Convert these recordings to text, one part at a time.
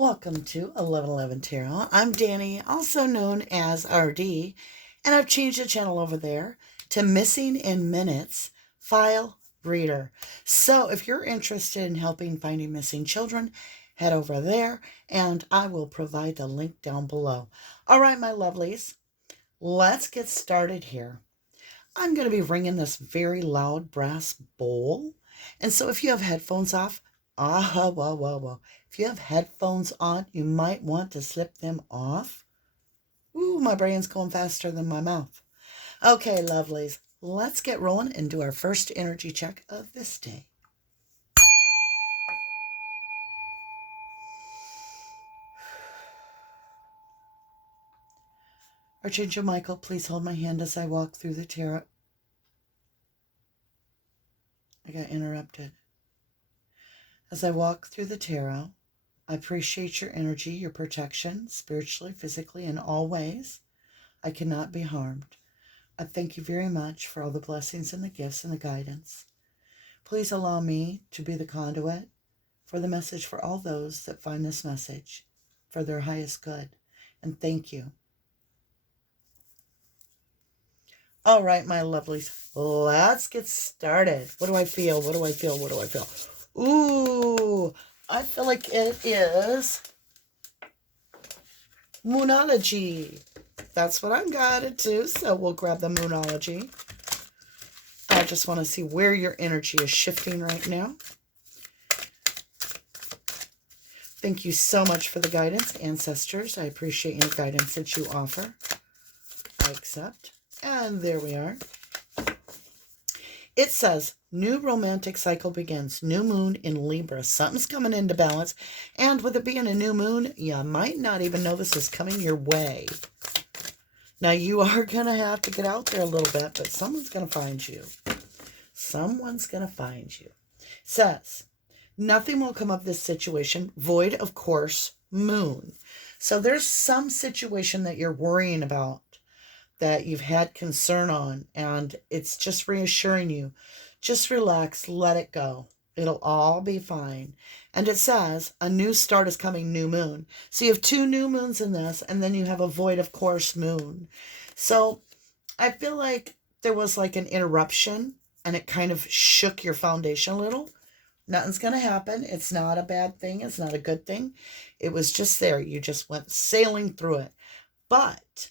Welcome to 1111 Tarot. I'm Danny, also known as RD, and I've changed the channel over there to Missing in Minutes File Reader. So if you're interested in helping finding missing children, head over there and I will provide the link down below. All right, my lovelies, let's get started here. I'm going to be ringing this very loud brass bowl. And so if you have headphones off, whoa. If you have headphones on, you might want to slip them off. Ooh, my brain's going faster than my mouth. Okay, lovelies, let's get rolling and do our first energy check of this day. Archangel Michael, please hold my hand as I walk through the tarot. I got interrupted. As I walk through the tarot, I appreciate your energy, your protection, spiritually, physically, in all ways. I cannot be harmed. I thank you very much for all the blessings and the gifts and the guidance. Please allow me to be the conduit for the message for all those that find this message for their highest good. And thank you. All right, my lovelies, let's get started. What do I feel? What do I feel? What do I feel? Ooh, I feel like it is Moonology. That's what I'm guided to, so we'll grab the Moonology. I just want to see where your energy is shifting right now. Thank you so much for the guidance, ancestors. I appreciate your guidance that you offer. I accept. And there we are. It says, new romantic cycle begins. New moon in Libra. Something's coming into balance. And with it being a new moon, you might not even know this is coming your way. Now, you are going to have to get out there a little bit, but someone's going to find you. Someone's going to find you. It says, nothing will come of this situation. Void, of course, moon. So there's some situation that you're worrying about, that you've had concern on, and it's just reassuring you. Just relax, let it go. It'll all be fine. And it says, a new start is coming, new moon. So you have two new moons in this, and then you have a void, of course, moon. So I feel like there was like an interruption, and it kind of shook your foundation a little. Nothing's going to happen. It's not a bad thing. It's not a good thing. It was just there. You just went sailing through it. But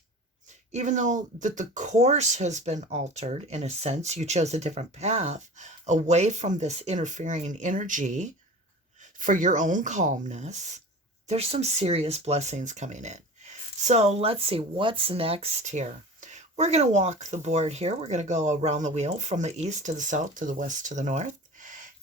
even though that the course has been altered, in a sense, you chose a different path away from this interfering energy for your own calmness, there's some serious blessings coming in. So let's see what's next here. We're going to walk the board here. We're going to go around the wheel from the east to the south to the west to the north.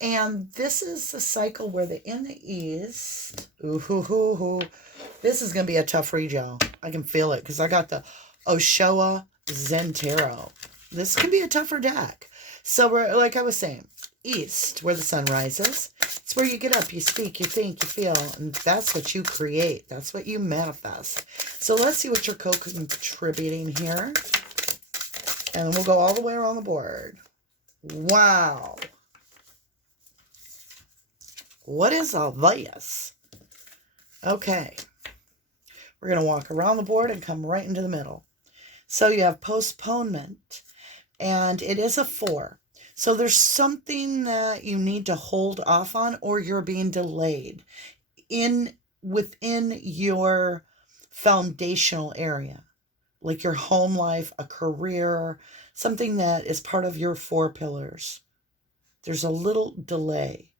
And this is the cycle where in the east, this is going to be a tough read, y'all. I can feel it because I got the Oshoa Zen Tarot. This can be a tougher deck. So we're, like I was saying, east, where the sun rises. It's where you get up, you speak, you think, you feel, and that's what you create. That's what you manifest. So let's see what you're co-contributing here. And we'll go all the way around the board. Wow. What is all this? Okay. We're going to walk around the board and come right into the middle. So you have postponement, and it is a 4. So there's something that you need to hold off on, or you're being delayed within your foundational area, like your home life, a career, something that is part of your 4 pillars. There's a little delay,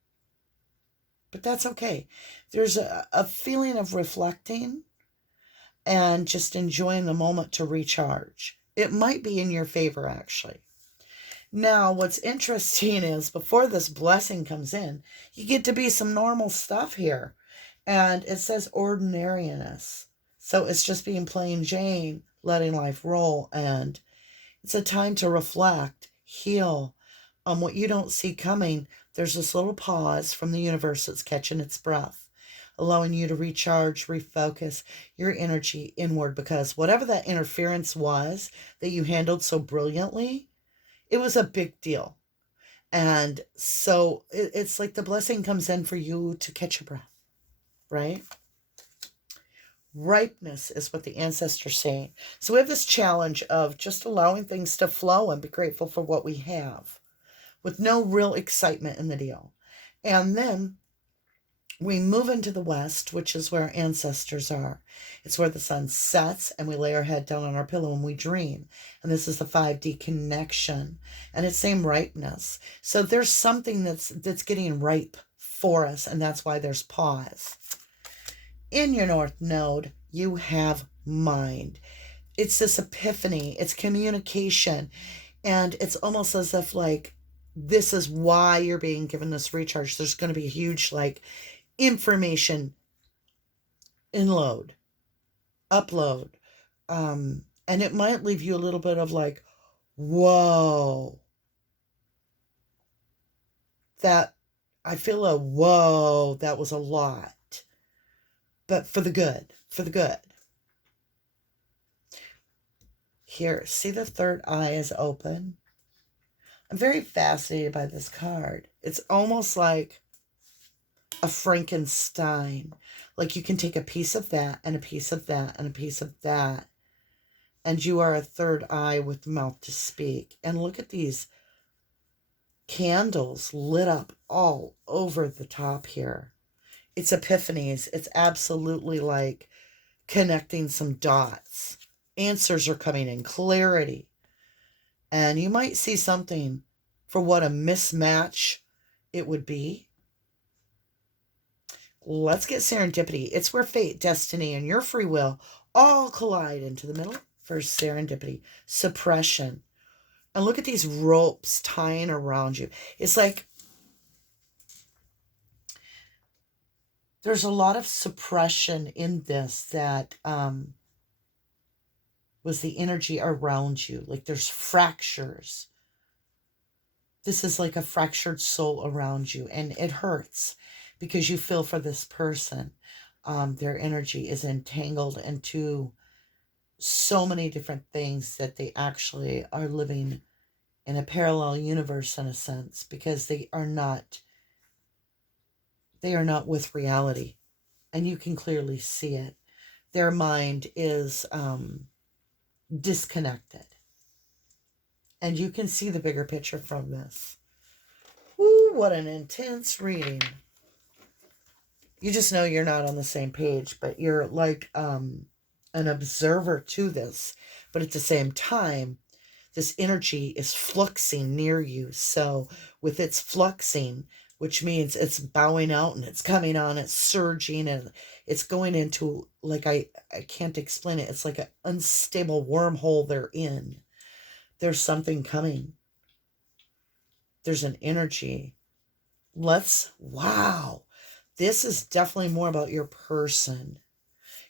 but that's okay. There's a feeling of reflecting and just enjoying the moment to recharge. It might be in your favor, actually. Now, what's interesting is before this blessing comes in, you get to be some normal stuff here. And it says ordinariness. So it's just being plain Jane, letting life roll. And it's a time to reflect, heal on what you don't see coming. There's this little pause from the universe that's catching its breath, allowing you to recharge, refocus your energy inward, because whatever that interference was that you handled so brilliantly, it was a big deal. And so it's like the blessing comes in for you to catch your breath, right? Ripeness is what the ancestors say. So we have this challenge of just allowing things to flow and be grateful for what we have, with no real excitement in the deal. And then we move into the west, which is where our ancestors are. It's where the sun sets and we lay our head down on our pillow and we dream. And this is the 5D connection. And it's same ripeness. So there's something that's getting ripe for us, and that's why there's pause. In your North Node, you have mind. It's this epiphany. It's communication. And it's almost as if, like, this is why you're being given this recharge. There's going to be a huge, like, information upload. And it might leave you a little bit of like, whoa. That, I feel a whoa, that was a lot. But for the good, Here, see the third eye is open? I'm very fascinated by this card. It's almost like a Frankenstein. Like you can take a piece of that and a piece of that and a piece of that. And you are a third eye with the mouth to speak. And look at these candles lit up all over the top here. It's epiphanies. It's absolutely like connecting some dots. Answers are coming in, clarity. And you might see something for what a mismatch it would be. Let's get serendipity. It's where fate, destiny, and your free will all collide into the middle for serendipity. Suppression. And look at these ropes tying around you. It's like there's a lot of suppression in this that was the energy around you. Like there's fractures. This is like a fractured soul around you, and it hurts because you feel for this person. Their energy is entangled into so many different things that they actually are living in a parallel universe in a sense, because they are not with reality, and you can clearly see it. Their mind is disconnected, and you can see the bigger picture from this. Ooh, what an intense reading. You just know you're not on the same page, but you're like an observer to this. But at the same time, this energy is fluxing near you. So with its fluxing, which means it's bowing out and it's coming on, it's surging, and it's going into, like, I can't explain it. It's like an unstable wormhole they're in. There's something coming. There's an energy. Wow. This is definitely more about your person.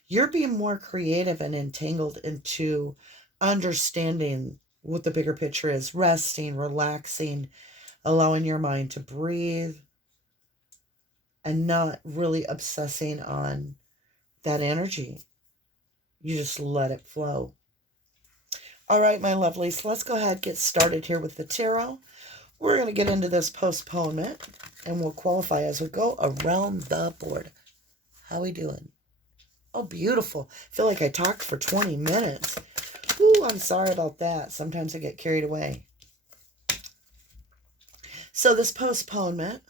You're being more creative and entangled into understanding what the bigger picture is. Resting, relaxing, allowing your mind to breathe, and not really obsessing on that energy. You just let it flow. All right, my lovelies, let's go ahead and get started here with the tarot. We're going to get into this postponement, and we'll qualify as we go around the board. How we doing? Oh, beautiful. I feel like I talked for 20 minutes. Ooh, I'm sorry about that. Sometimes I get carried away. So this postponement.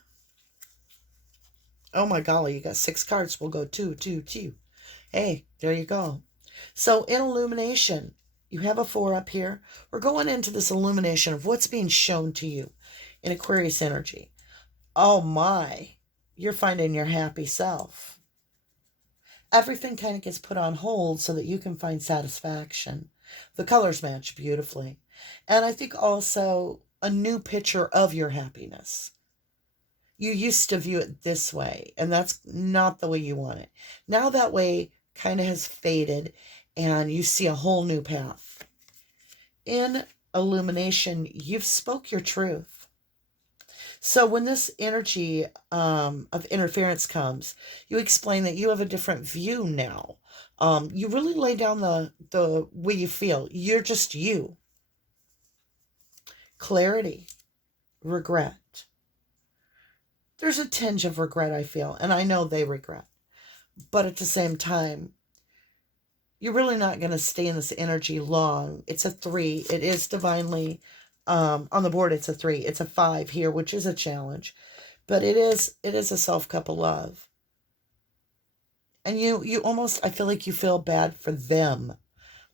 Oh, my golly, you got 6 cards. We'll go 2, 2, 2. Hey, there you go. So in illumination, you have a 4 up here. We're going into this illumination of what's being shown to you in Aquarius energy. Oh my, you're finding your happy self. Everything kind of gets put on hold so that you can find satisfaction. The colors match beautifully. And I think also a new picture of your happiness. You used to view it this way, and that's not the way you want it. Now that way kind of has faded, and you see a whole new path. In illumination, you've spoke your truth. So when this energy of interference comes, you explain that you have a different view now. You really lay down the way you feel. You're just you. Clarity. Regret. There's a tinge of regret, I feel, and I know they regret. But at the same time, you're really not going to stay in this energy long. It's a 3. It is divinely, on the board, it's a 3. It's a 5 here, which is a challenge. But it is a self-cup of love. And you almost, I feel like you feel bad for them.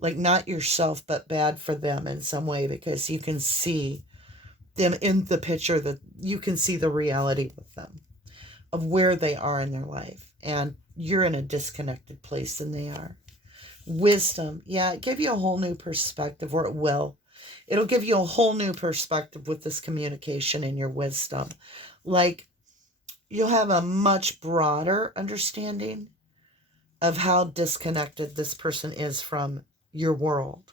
Like not yourself, but bad for them in some way, because you can see them in the picture, that you can see the reality with them of where they are in their life. And you're in a disconnected place than they are. Wisdom. Yeah, it gave you a whole new perspective, or it will. It'll give you a whole new perspective with this communication and your wisdom. Like, you'll have a much broader understanding of how disconnected this person is from your world.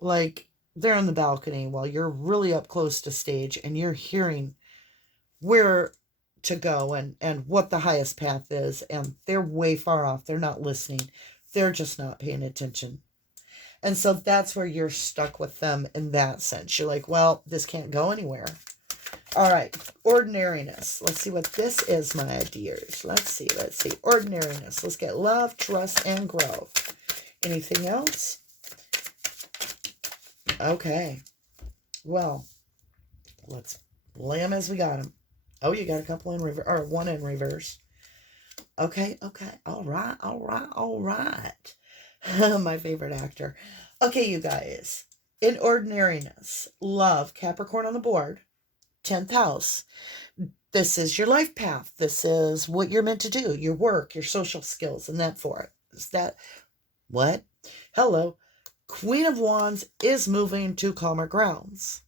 Like, they're on the balcony while you're really up close to stage, and you're hearing where to go and what the highest path is, and they're way far off. They're not listening. They're just not paying attention. And so that's where you're stuck with them in that sense. You're like, well, this can't go anywhere. All right, ordinariness. Let's see what this is, my dears. Let's see. Ordinariness. Let's get love, trust, and growth. Anything else? Okay. Well, let's lay them as we got them. Oh, you got a couple in reverse, or one in reverse. Okay. All right. My favorite actor. Okay, you guys. In ordinariness, love, Capricorn on the board, 10th house. This is your life path. This is what you're meant to do, your work, your social skills, and that for it. Is that what? Hello. Queen of Wands is moving to calmer grounds.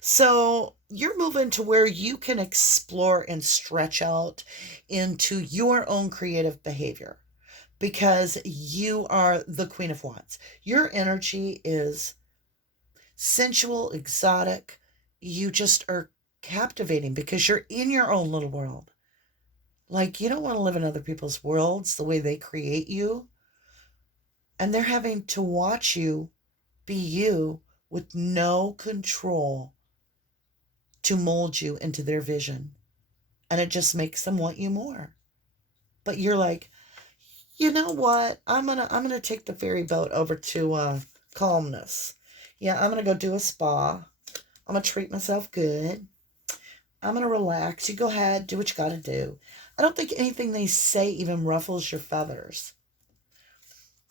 So you're moving to where you can explore and stretch out into your own creative behavior, because you are the Queen of Wands. Your energy is sensual, exotic. You just are captivating because you're in your own little world. Like, you don't want to live in other people's worlds the way they create you. And they're having to watch you be you with no control to mold you into their vision. And it just makes them want you more. But you're like, you know what? I'm gonna take the ferry boat over to calmness. Yeah, I'm gonna go do a spa. I'm gonna treat myself good. I'm gonna relax. You go ahead, do what you gotta do. I don't think anything they say even ruffles your feathers.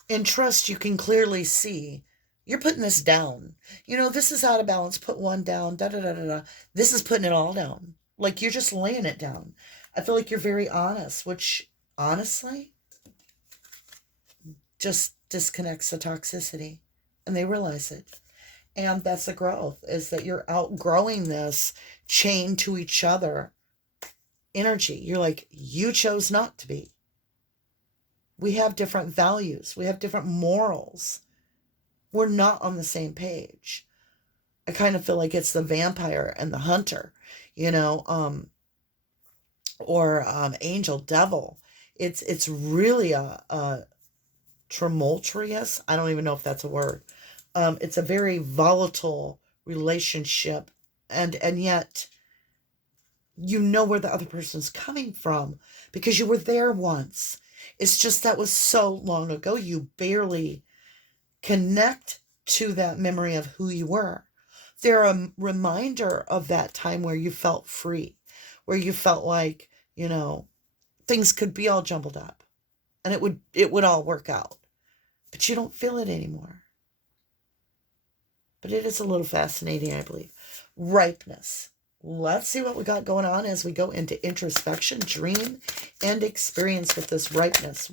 In trust, you can clearly see you're putting this down. You know, this is out of balance. Put one down. This is putting it all down. Like, you're just laying it down. I feel like you're very honest, which honestly just disconnects the toxicity, and they realize it. And that's the growth, is that you're outgrowing this chain to each other energy. You're like, you chose not to be. We have different values. We have different morals. We're not on the same page. I kind of feel like it's the vampire and the hunter, or angel, devil. It's really a tumultuous. I don't even know if that's a word. It's a very volatile relationship, and yet you know where the other person's coming from because you were there once. It's just that was so long ago, you barely connect to that memory of who you were. They're a reminder of that time where you felt free, where you felt like, things could be all jumbled up and it would all work out. But you don't feel it anymore. But it is a little fascinating, I believe. Ripeness. Let's see what we got going on as we go into introspection, dream, and experience with this ripeness.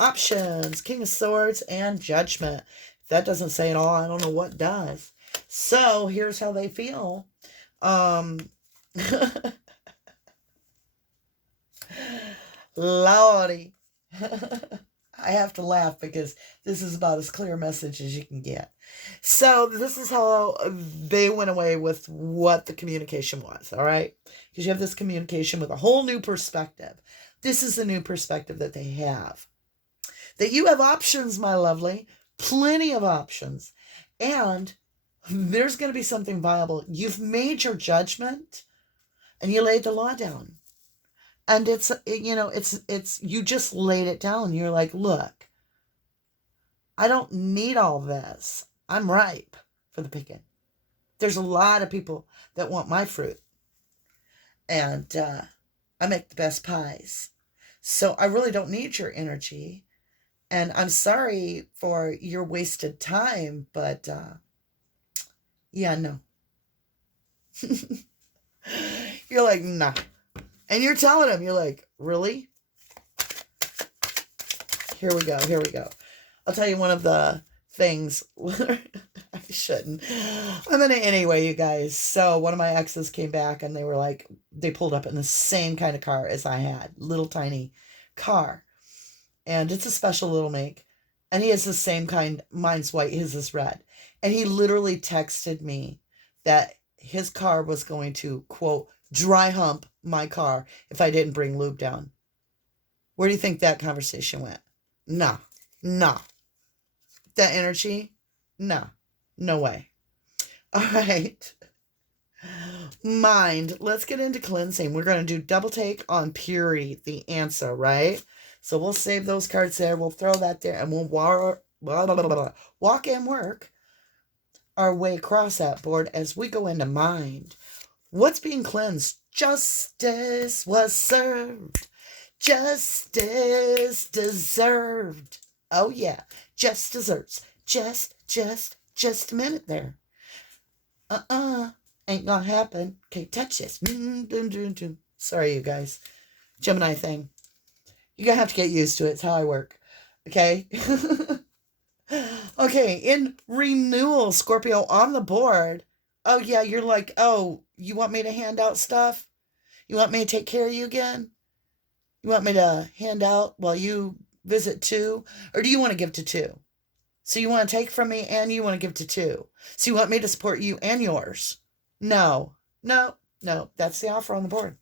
Options, King of Swords, and Judgment. If that doesn't say it all, I don't know what does. So here's how they feel. Lordy. I have to laugh because this is about as clear a message as you can get. So this is how they went away with what the communication was, all right? Because you have this communication with a whole new perspective. This is the new perspective that they have. That you have options, my lovely. Plenty of options. And there's going to be something viable. You've made your judgment and you laid the law down. And it's, you just laid it down. You're like, look, I don't need all this. I'm ripe for the picking. There's a lot of people that want my fruit. And I make the best pies. So I really don't need your energy. And I'm sorry for your wasted time, but yeah, no. You're like, nah. And you're telling him, you're like, really? Here we go. I'll tell you one of the things. I shouldn't. I'm going to anyway, you guys. So one of my exes came back and they were like, they pulled up in the same kind of car as I had. Little tiny car. And it's a special little make. And he has the same kind. Mine's white. His is red. And he literally texted me that his car was going to, quote, dry hump my car if I didn't bring lube down. Where do you think that conversation went? No. That energy? No way. All right. Mind. Let's get into cleansing. We're going to do double take on purity, the answer, right? So we'll save those cards there. We'll throw that there and we'll walk and work our way across that board as we go into mind. What's being cleansed? Justice was served. Justice deserved. Oh yeah, just desserts. Just a minute there. Ain't gonna happen. Can't touch this. Sorry, you guys. Gemini thing. You're gonna have to get used to it. It's how I work. Okay? Okay, in renewal, Scorpio on the board. Oh yeah, you're like, oh, you want me to hand out stuff? You want me to take care of you again? You want me to hand out while you visit two? Or do you want to give to two? So you want to take from me and you want to give to two. So you want me to support you and yours? No. That's the offer on the board.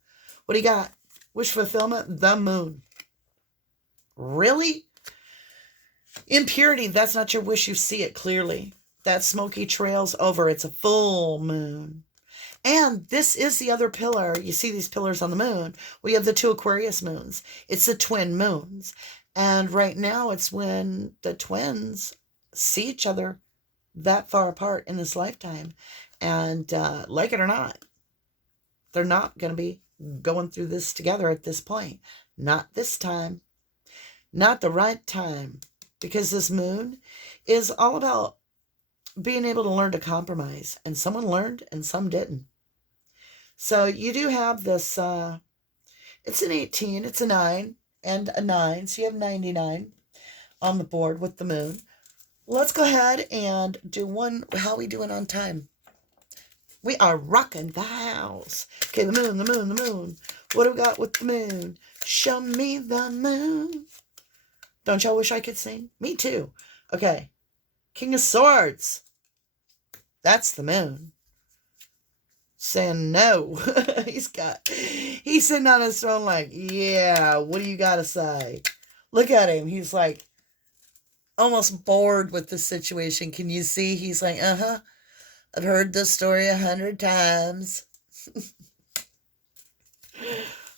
What do you got? Wish fulfillment, the moon. Really? Impurity, that's not your wish. You see it clearly. That smoky trail's over. It's a full moon. And this is the other pillar. You see these pillars on the moon. We have the two Aquarius moons. It's the twin moons. And right now it's when the twins see each other that far apart in this lifetime. And like it or not, they're not going to be going through this together at this point. Not this time. Not the right time. Because this moon is all about being able to learn to compromise. And someone learned and some didn't. So you do have this, it's an 18, it's a 9, and a 9. So you have 99 on the board with the moon. Let's go ahead and do one. How are we doing on time? We are rocking the house. Okay, the moon. What do we got with the moon? Show me the moon. Don't y'all wish I could sing? Me too. Okay. King of Swords. That's the moon. Saying no. He's sitting on his throne like, yeah, what do you got to say? Look at him. He's like almost bored with the situation. Can you see? He's like, I've heard this story 100 times.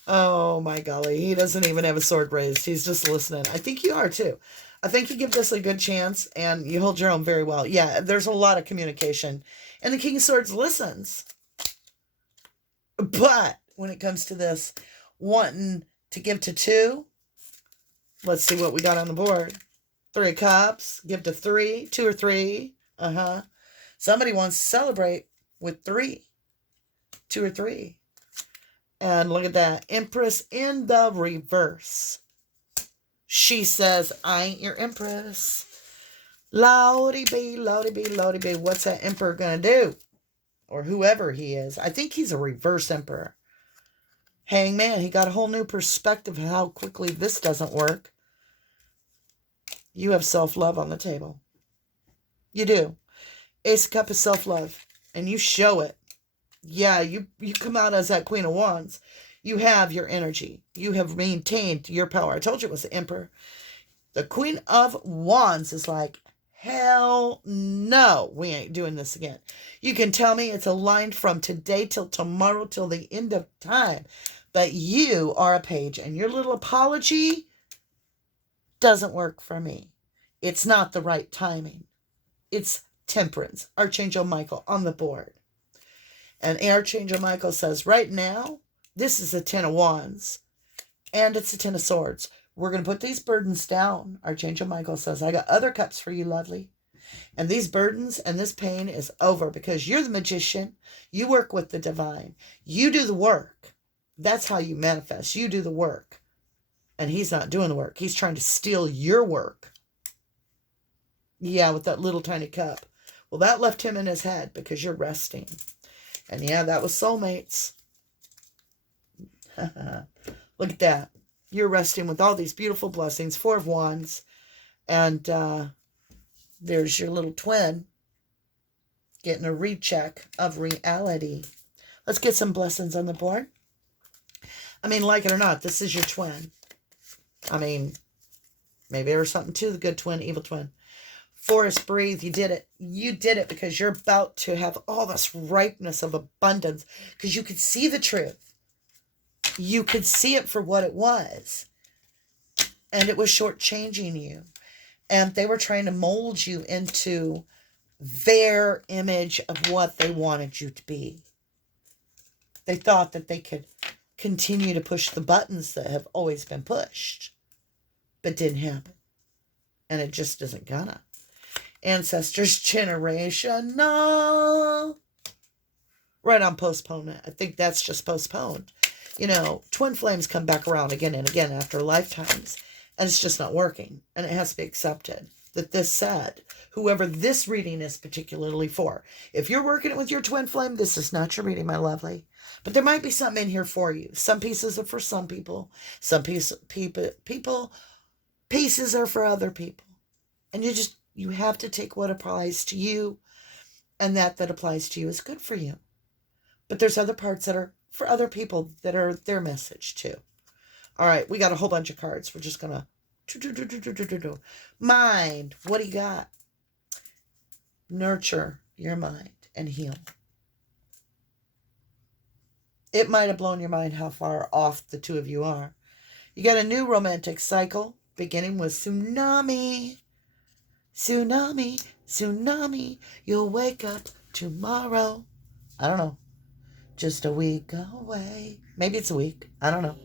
Oh my golly. He doesn't even have a sword raised. He's just listening. I think you are too. I think you give this a good chance and you hold your own very well. Yeah, there's a lot of communication. And the King of Swords listens. But when it comes to this wanting to give to two, let's see what we got on the board. 3 of Cups, give to 3, 2 or 3. Somebody wants to celebrate with 3, 2 or 3. And look at that. Empress in the reverse. She says, I ain't your empress. Lordy be. What's that emperor going to do? Or whoever he is. I think he's a reverse emperor. Hangman, he got a whole new perspective of how quickly this doesn't work. You have self-love on the table. You do. Ace of Cup is self-love. And you show it. Yeah, you come out as that Queen of Wands. You have your energy. You have maintained your power. I told you it was the Emperor. The Queen of Wands is like, hell no, we ain't doing this again. You can tell me it's aligned from today till tomorrow till the end of time. But you are a page, and your little apology doesn't work for me. It's not the right timing. It's Temperance, Archangel Michael on the board. And Archangel Michael says, right now, this is a 10 of Wands, and it's a 10 of Swords. We're going to put these burdens down. Archangel Michael says, I got other cups for you, lovely. And these burdens and this pain is over because you're the magician. You work with the divine. You do the work. That's how you manifest. You do the work. And he's not doing the work. He's trying to steal your work. Yeah, with that little tiny cup. Well, that left him in his head because you're resting. And yeah, that was soulmates. Look at that. You're resting with all these beautiful blessings. 4 of Wands. And there's your little twin getting a recheck of reality. Let's get some blessings on the board. I mean, like it or not, this is your twin. I mean, maybe there's something to the good twin, evil twin. Forest, breathe. You did it. You did it because you're about to have all this ripeness of abundance because you could see the truth. You could see it for what it was. And it was shortchanging you. And they were trying to mold you into their image of what they wanted you to be. They thought that they could continue to push the buttons that have always been pushed. But didn't happen. And it just isn't gonna. Ancestors generation, no. Right on postponement. I think that's just postponed. You know, twin flames come back around again and again after lifetimes. And it's just not working. And it has to be accepted that this said, whoever this reading is particularly for. If you're working it with your twin flame, this is not your reading, my lovely. But there might be something in here for you. Some pieces are for some people. Some pieces are for other people. And you have to take what applies to you. And that applies to you is good for you. But there's other parts that are for other people that are their message too. All right, we got a whole bunch of cards. We're just going to... Mind, what do you got? Nurture your mind and heal. It might have blown your mind how far off the two of you are. You got a new romantic cycle beginning with Tsunami. Tsunami, tsunami, you'll wake up tomorrow. I don't know. Just a week away. Maybe it's a week. I don't know.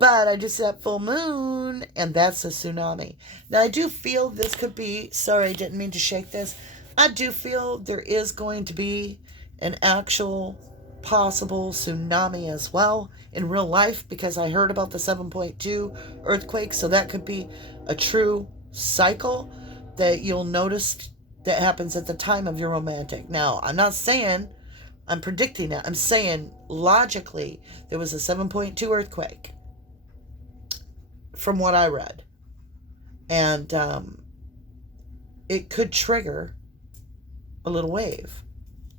But I just said full moon, and that's a tsunami. Now, I do feel this could be, sorry, I didn't mean to shake this. I do feel there is going to be an actual possible tsunami as well in real life, because I heard about the 7.2 earthquake, so that could be a true cycle that you'll notice that happens at the time of your romantic. Now, I'm not saying I'm predicting it. I'm saying logically there was a 7.2 earthquake from what I read. And it could trigger a little wave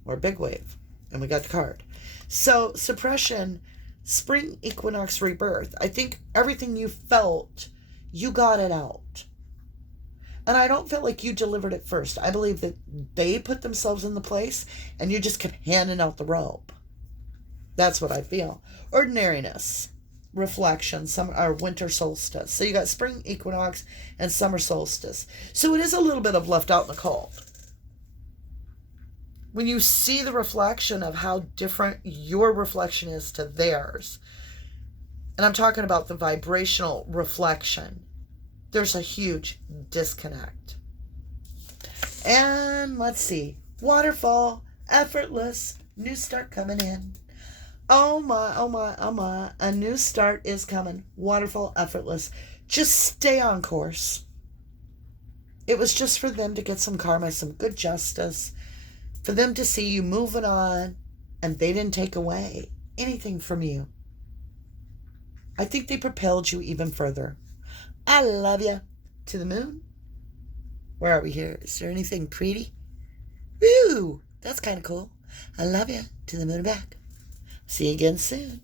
or a big wave. And we got the card. So suppression, spring equinox rebirth. I think everything you felt, you got it out. And I don't feel like you delivered it first. I believe that they put themselves in the place and you just kept handing out the rope. That's what I feel. Ordinariness, reflection, winter solstice. So you got spring equinox and summer solstice. So it is a little bit of left out in the cold. When you see the reflection of how different your reflection is to theirs, and I'm talking about the vibrational reflection, there's a huge disconnect. And let's see. Waterfall, effortless, new start coming in. Oh my, oh my, oh my. A new start is coming. Waterfall, effortless. Just stay on course. It was just for them to get some karma, some good justice, for them to see you moving on, and they didn't take away anything from you. I think they propelled you even further. I love you. To the moon. Where are we here? Is there anything pretty? Woo! That's kind of cool. I love you. To the moon and back. See you again soon.